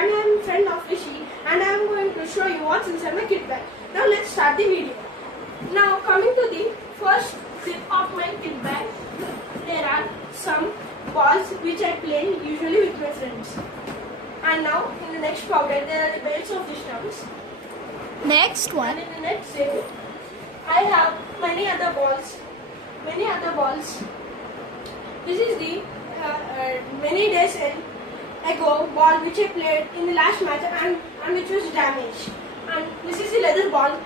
and I am friend of Rishi, and I am going to show you what's inside my kit bag. Now let's start the video. Now coming to the first zip of my kit bag, there are some balls which I play usually with my friends. And now in the next pocket there are the belts of the stumps. Next one. And in the next zip, I have many other balls. This is the many days ago ball which I played in the last match and which was damaged. And this is the leather ball.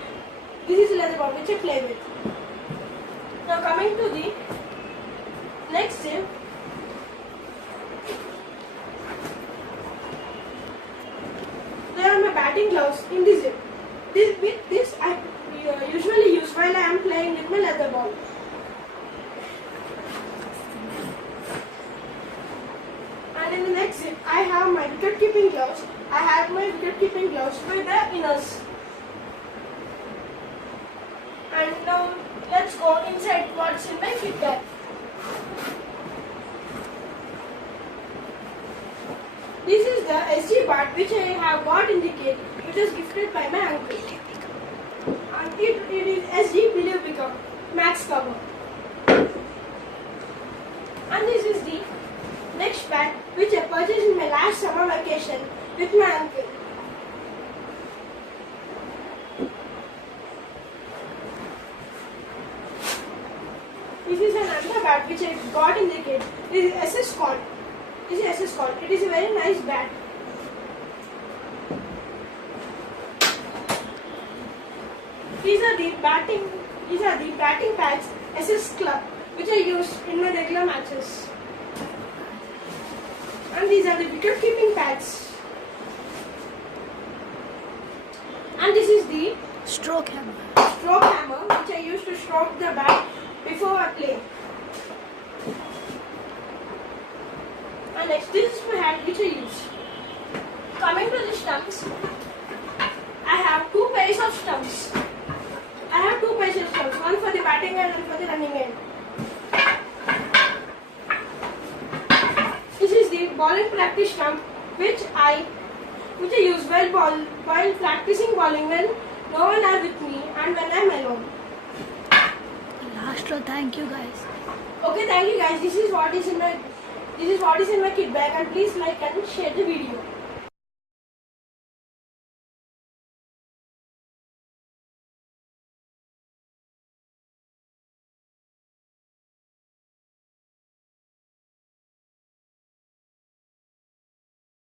This is the leather ball which I play with. Now coming to the next zip. There are my batting gloves in the zip. With this I usually use while I am playing with my leather ball. And in the next zip, I have my wicket keeping gloves. I have my wicket keeping gloves with the inners. And now let's go inside what's in my kit bag. This is the SD bat which I have got in the kit. It was gifted by my uncle. And it is SD Believe Become Max cover. And this is the next bat which I purchased in my last summer vacation with my uncle. This is another bat which I got in the kit. This is SS Scott. It is a very nice bat. These are the batting pads SS Club which I use in my regular matches. And these are the wicket keeping pads. And this is the Stroke hammer. which I use to stroke the bat before I play. And next, this is my hat which I use. Coming to the stumps, I have two pairs of stumps. One for the batting end and for the running end. This is the ball and practice stump which I use while practicing bowling when no one are with me and when I am alone. Last row, thank you guys. Okay, thank you guys. This is what is in my kit bag, and please like and share the video.